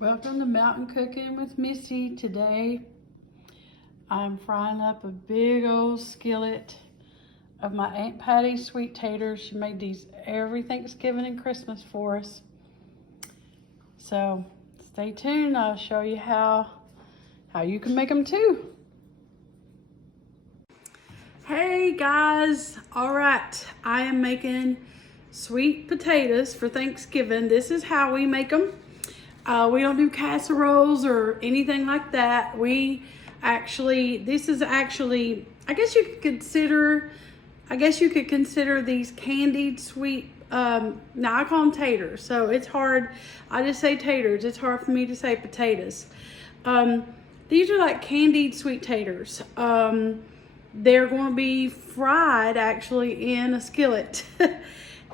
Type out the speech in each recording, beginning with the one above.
Welcome to Mountain Cooking with Missy. Today I'm frying up a big old skillet of my Aunt Patty's sweet taters. She made these every Thanksgiving and Christmas for us. So stay tuned, I'll show you how you can make them too. Hey guys, all right, I am making sweet potatoes for Thanksgiving. This is how we make them. We don't do casseroles or anything like that. This is actually, I guess you could consider these candied sweet, now I call them taters, so it's hard. I just say taters. It's hard for me to say potatoes. These are like candied sweet taters. They're going to be fried actually in a skillet.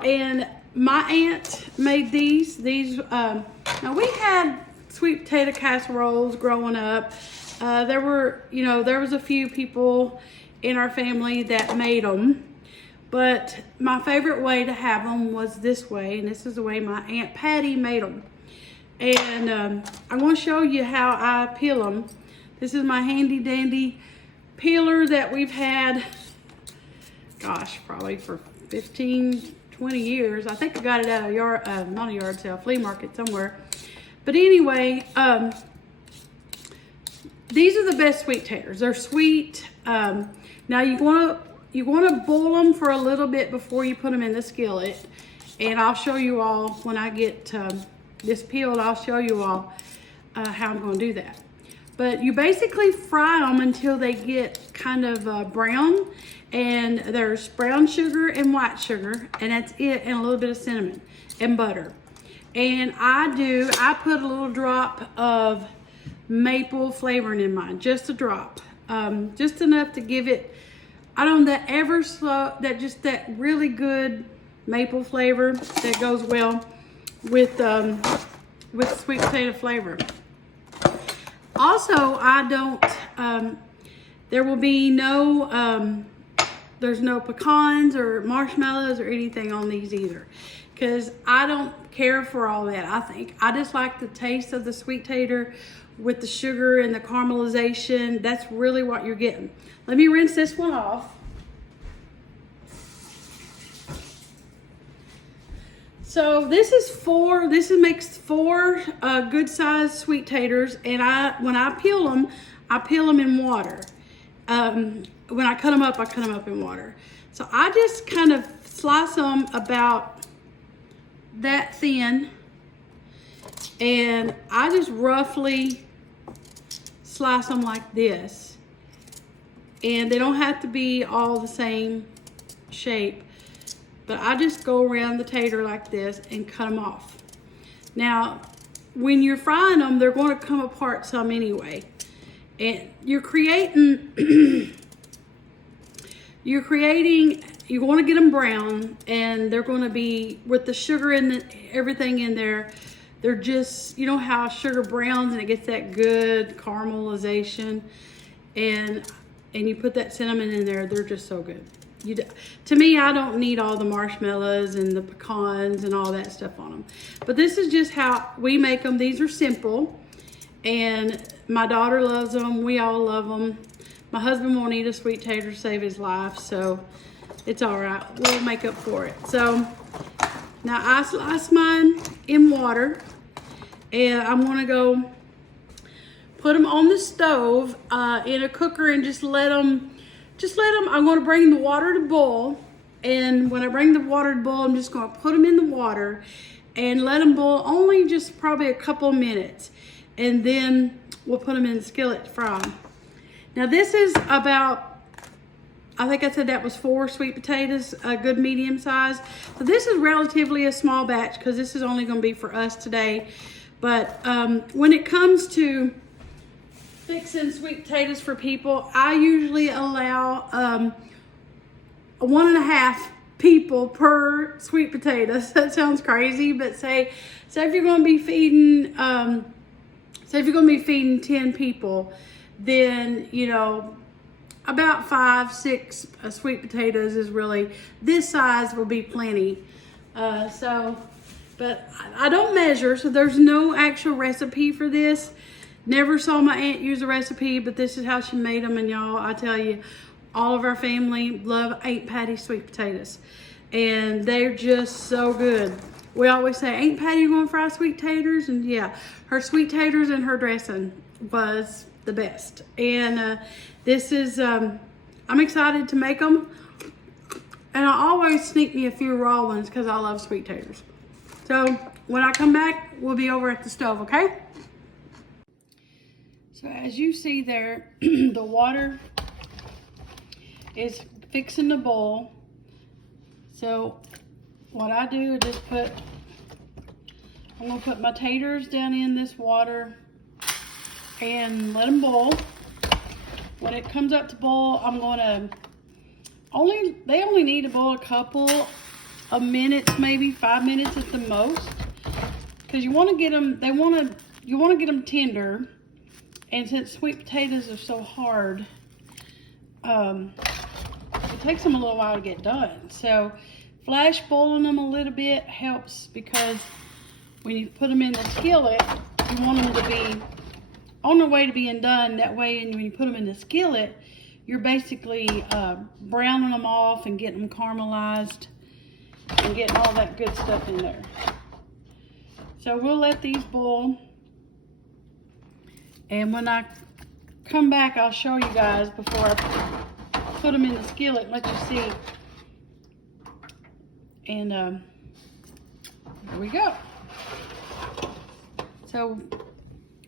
And my aunt made these. Now we had sweet potato casseroles growing up. There was a few people in our family that made them, but my favorite way to have them was this way, and this is the way my Aunt Patty made them. And I'm going to show you how I peel them. This is my handy dandy peeler that we've had, gosh, probably for 15, 20 years. I think I got it at not a yard sale, flea market somewhere. But anyway, these are the best sweet taters. They're sweet. Now you want to boil them for a little bit before you put them in the skillet. And I'll show you all when I get this peeled. I'll show you all how I'm going to do that. But you basically fry them until they get kind of brown. And there's brown sugar and white sugar, and that's it, and a little bit of cinnamon and butter. And I put a little drop of maple flavoring in mine, just a drop, just enough to give it, that really good maple flavor that goes well with sweet potato flavor. Also, there will be there's no pecans or marshmallows or anything on these either, because I don't care for all that. I just like the taste of the sweet tater with the sugar and the caramelization. That's really what you're getting. Let me rinse this one off. So this makes four good sized sweet taters, and when I peel them in water. When I cut them up in water. So I just kind of slice them about that thin, and I just roughly slice them like this. And they don't have to be all the same shape, but I just go around the tater like this and cut them off. Now, when you're frying them, they're going to come apart some anyway. And you want to get them brown, and they're going to be, with the sugar and everything in there, they're just, you know how sugar browns and it gets that good caramelization, and you put that cinnamon in there, they're just so good. To me, I don't need all the marshmallows and the pecans and all that stuff on them. But this is just how we make them. These are simple, and my daughter loves them. We all love them. My husband won't eat a sweet tater to save his life, so it's all right. We'll make up for it. So now I slice mine in water, and I'm going to go put them on the stove in a cooker and just let them. I'm going to bring the water to boil, and when I bring the water to boil, I'm just going to put them in the water and let them boil only just probably a couple minutes, and then we'll put them in the skillet to fry them. Now this is about, I think I said that was 4 sweet potatoes, a good medium size. So this is relatively a small batch because this is only going to be for us today. But when it comes to fixing sweet potatoes for people, I usually allow 1.5 people per sweet potato. That sounds crazy, but say if you're going to be feeding, 10 people, then, about 5, 6 sweet potatoes is really, this size will be plenty. So But I don't measure, so there's no actual recipe for this. Never saw my aunt use a recipe, but this is how she made them. And y'all, I tell you, all of our family love Aunt Patty's sweet potatoes. And they're just so good. We always say, Aunt Patty, you gonna fry sweet taters? And yeah, her sweet taters and her dressing was the best. And this is, I'm excited to make them. And I always sneak me a few raw ones because I love sweet taters. So when I come back, we'll be over at the stove, okay? So as you see there, the water is fixing to boil. So what I do is just I'm gonna put my taters down in this water and let them boil. When it comes up to boil, I'm gonna they only need to boil a couple of minutes, maybe 5 minutes at the most, because you want to get them. You want to get them tender, and since sweet potatoes are so hard, it takes them a little while to get done. So flash boiling them a little bit helps, because when you put them in the skillet, you want them to be on their way to being done. That way, and when you put them in the skillet, you're basically browning them off and getting them caramelized and getting all that good stuff in there. So we'll let these boil. And when I come back, I'll show you guys before I put them in the skillet and let you see. And here we go. So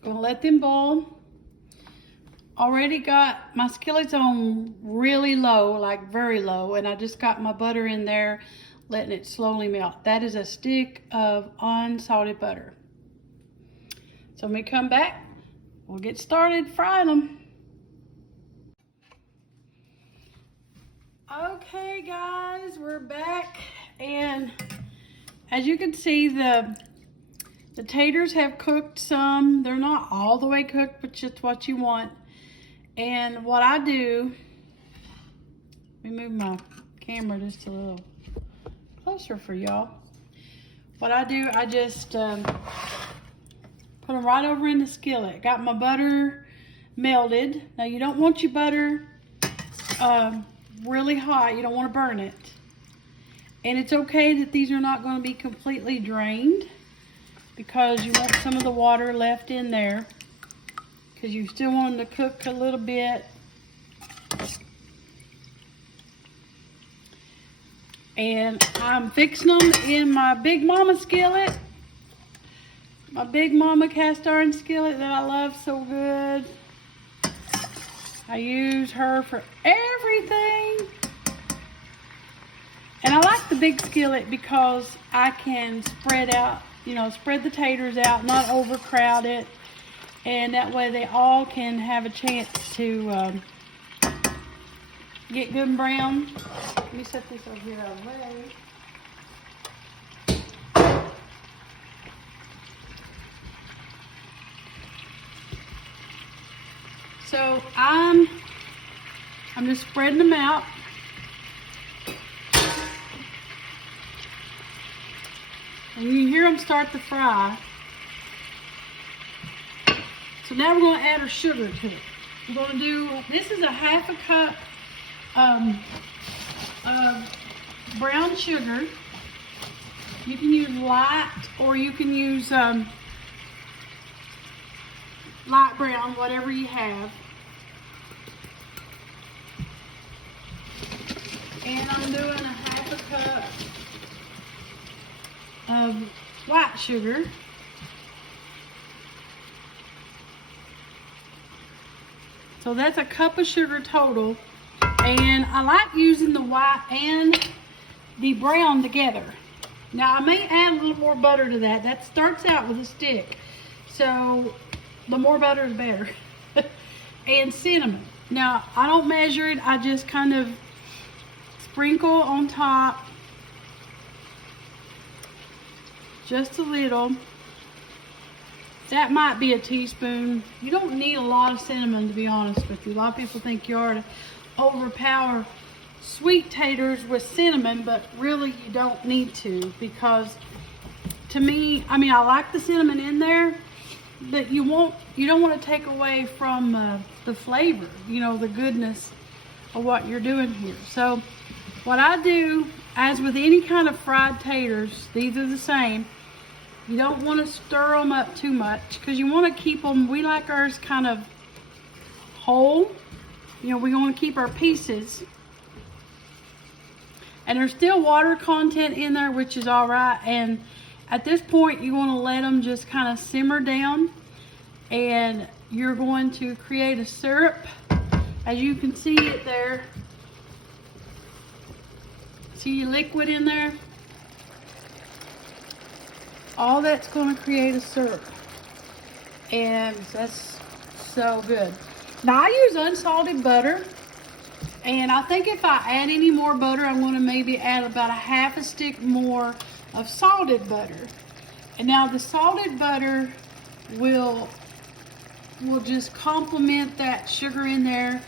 gonna let them boil. Already got my skillets on really low, like very low, and I just got my butter in there, letting it slowly melt. That is a stick of unsalted butter. So when we come back, we'll get started frying them. Okay guys, we're back, and as you can see, the taters have cooked some. They're not all the way cooked, but just what you want. And what I do, let me move my camera just a little closer for y'all. What I do, I just put them right over in the skillet. Got my butter melted. Now you don't want your butter really hot. You don't want to burn it. And it's okay that these are not going to be completely drained, because you want some of the water left in there, because you still want them to cook a little bit. And I'm fixing them in my Big Mama skillet. My Big Mama cast iron skillet that I love so good. I use her for everything. And I like the big skillet because I can spread out, spread the taters out, not overcrowd it. And that way they all can have a chance to get good and brown. Let me set this over here out of the way. So I'm just spreading them out. And you hear them start to fry. So now we're going to add our sugar to it. We're going to do, this is a half a cup of brown sugar. You can use light, or you can use light brown, whatever you have. And I'm doing a half a cup of white sugar. So that's a cup of sugar total. And I like using the white and the brown together. Now I may add a little more butter to that. That starts out with a stick. So the more butter the better. And cinnamon. Now I don't measure it. I just kind of sprinkle on top. Just a little. That might be a teaspoon. You don't need a lot of cinnamon, to be honest with you. A lot of people think you are to overpower sweet taters with cinnamon, but really you don't need to, because to me, I mean, I like the cinnamon in there, but you don't want to take away from the flavor, you know, the goodness of what you're doing here. So what I do, as with any kind of fried taters, these are the same. You don't want to stir them up too much because you want to keep them, we like ours kind of whole. You know, we want to keep our pieces. And there's still water content in there, which is all right. And at this point, you want to let them just kind of simmer down. And you're going to create a syrup. As you can see it there. See your liquid in there? All that's going to create a syrup. And that's so good. Now I use unsalted butter. And I think if I add any more butter, I'm going to maybe add about a half a stick more of salted butter. And now the salted butter will just complement that sugar in there,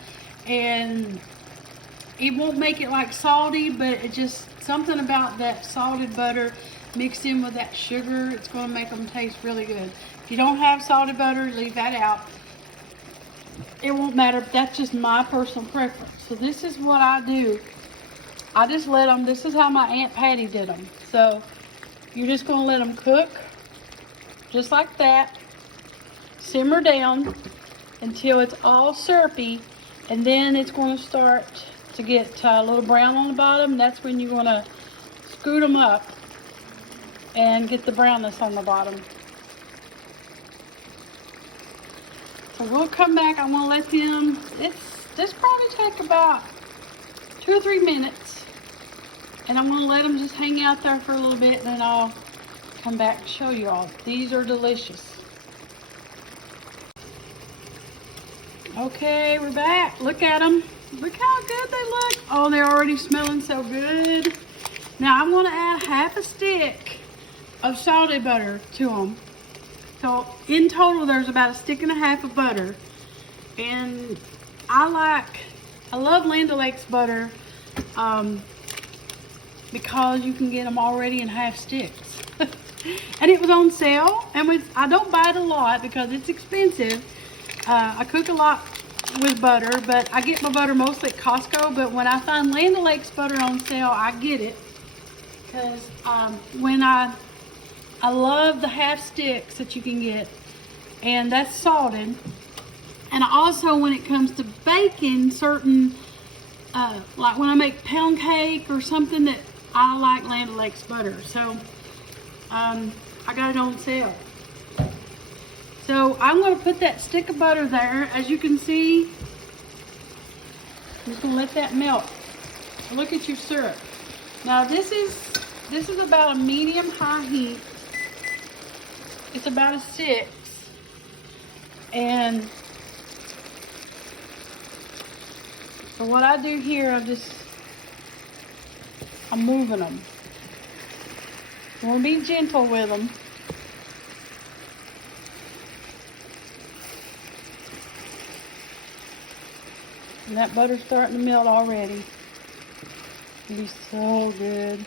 and it won't make it like salty, but it just something about that salted butter mixed in with that sugar, it's going to make them taste really good. If you don't have salted butter, leave that out. It won't matter. That's just my personal preference. So this is what I do. I just let them, this is how my Aunt Patty did them. So you're just going to let them cook just like that. Simmer down until it's all syrupy, and then it's going to start to get a little brown on the bottom. That's when you're going to scoot them up and get the brownness on the bottom. So we'll come back. I want to let them, this probably take about 2 or 3 minutes, and I'm going to let them just hang out there for a little bit, and then I'll come back and show you all. These are delicious. Okay, we're back. Look at them. Look how good they look. Oh, they're already smelling so good. Now I'm going to add half a stick of salted butter to them. So in total, there's about 1.5 sticks of butter. And I love Land O'Lakes butter because you can get them already in half sticks. And it was on sale, and I don't buy it a lot because it's expensive. I cook a lot with butter, but I get my butter mostly at Costco. But when I find Land O'Lakes butter on sale, I get it because when I love the half sticks that you can get, and that's salted. And also, when it comes to baking certain, like when I make pound cake or something, that I like Land O'Lakes butter. So I got it on sale. So I'm going to put that stick of butter there. As you can see, I'm just going to let that melt. Look at your syrup. Now this is about a medium-high heat. It's about a 6. And so what I do here, I'm moving them. I want to be gentle with them. And that butter's starting to melt already. It'll be so good.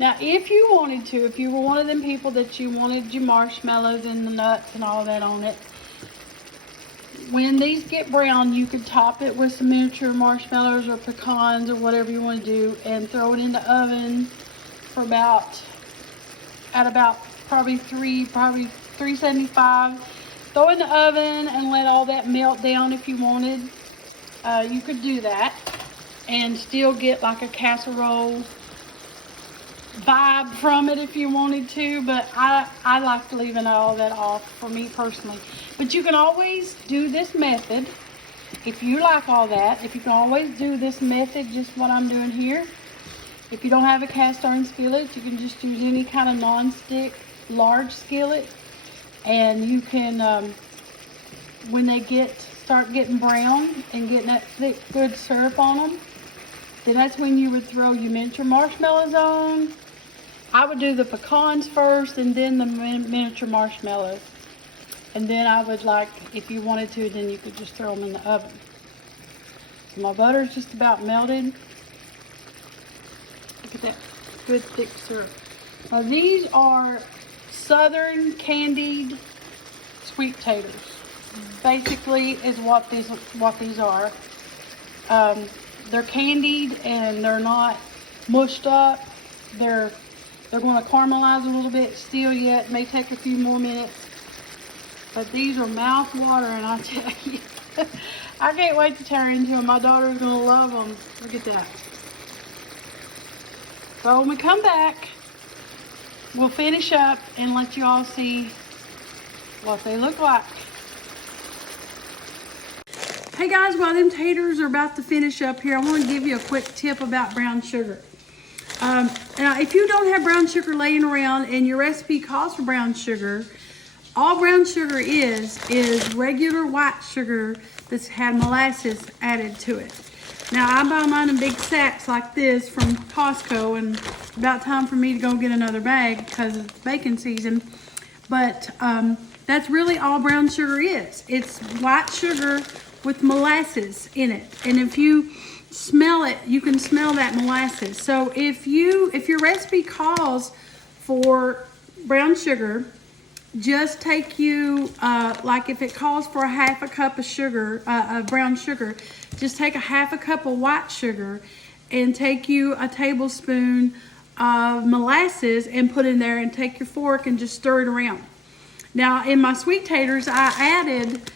Now, if you wanted to, if you were one of them people that you wanted your marshmallows and the nuts and all that on it, when these get brown, you could top it with some miniature marshmallows or pecans or whatever you want to do, and throw it in the oven for probably 375. Throw it in the oven and let all that melt down if you wanted. You could do that and still get like a casserole vibe from it if you wanted to, but I like leaving all that off for me personally. But you can always do this method if you like all that. If you can always do this method, just what I'm doing here. If you don't have a cast iron skillet, you can just use any kind of non-stick large skillet, and you can when they start getting brown and getting that thick good syrup on them, then that's when you would throw your miniature marshmallows on. I would do the pecans first and then the miniature marshmallows. And then I would, like, if you wanted to, then you could just throw them in the oven. So my butter's just about melted. Look at that good thick syrup. So these are Southern candied sweet potatoes. Basically is what these are. They're candied and they're not mushed up. They're going to caramelize a little bit still yet. It may take a few more minutes. But these are mouth watering, I tell you. I can't wait to tear into them. My daughter's going to love them. Look at that. So when we come back, we'll finish up and let you all see what they look like. Hey guys, while them taters are about to finish up here, I want to give you a quick tip about brown sugar. Now, if you don't have brown sugar laying around and your recipe calls for brown sugar, all brown sugar is regular white sugar that's had molasses added to it. Now, I buy mine in big sacks like this from Costco, and it's about time for me to go get another bag because it's baking season. But that's really all brown sugar is. It's white sugar with molasses in it. And if you smell it, you can smell that molasses. So if your recipe calls for brown sugar, just take you, like if it calls for a half a cup of sugar, brown sugar, just take a half a cup of white sugar and take you a tablespoon of molasses and put in there, and take your fork and just stir it around. Now in my sweet taters, I added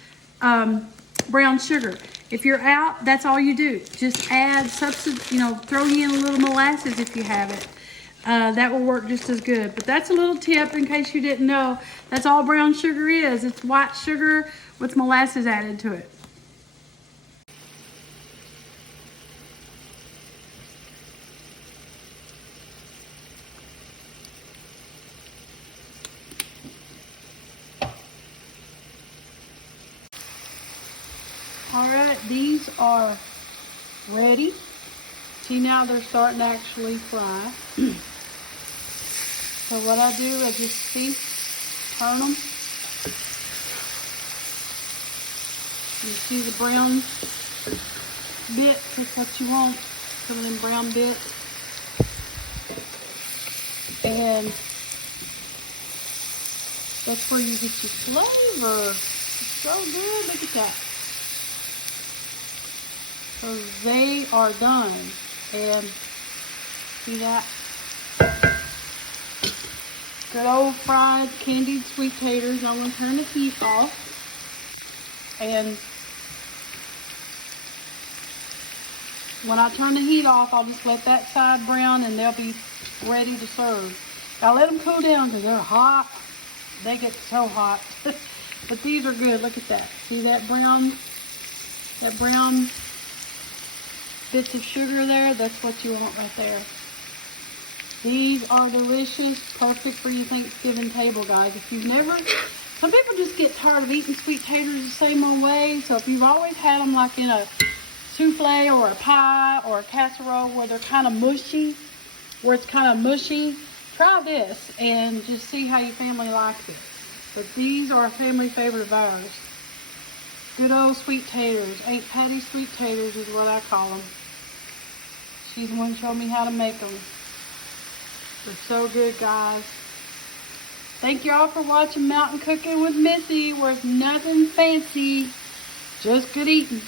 brown sugar. If you're out, that's all you do. Just add, throw in a little molasses if you have it. That will work just as good. But that's a little tip in case you didn't know. That's all brown sugar is. It's white sugar with molasses added to it. All right, these are ready. See, now they're starting to actually fry. So what I do is just turn them. You see the brown bits, that's what you want. Some of them brown bits. And that's where you get your flavor. It's so good, look at that. So they are done. And see that? Good old fried candied sweet taters. I'm going to turn the heat off. And when I turn the heat off, I'll just let that side brown and they'll be ready to serve. I'll let them cool down because they're hot. They get so hot. But these are good. Look at that. See that brown bits of sugar there? That's what you want right there. These are delicious, perfect for your Thanksgiving table, guys. If you've never, some people just get tired of eating sweet taters the same old way. So if you've always had them like in a souffle or a pie or a casserole where they're kind of mushy, try this and just see how your family likes it. But these are a family favorite of ours. Good old sweet taters. Aunt Patty's sweet taters is what I call them. She's the one who showed me how to make them. They're so good, guys. Thank y'all for watching Mountain Cooking with Missy, where it's nothing fancy, just good eating.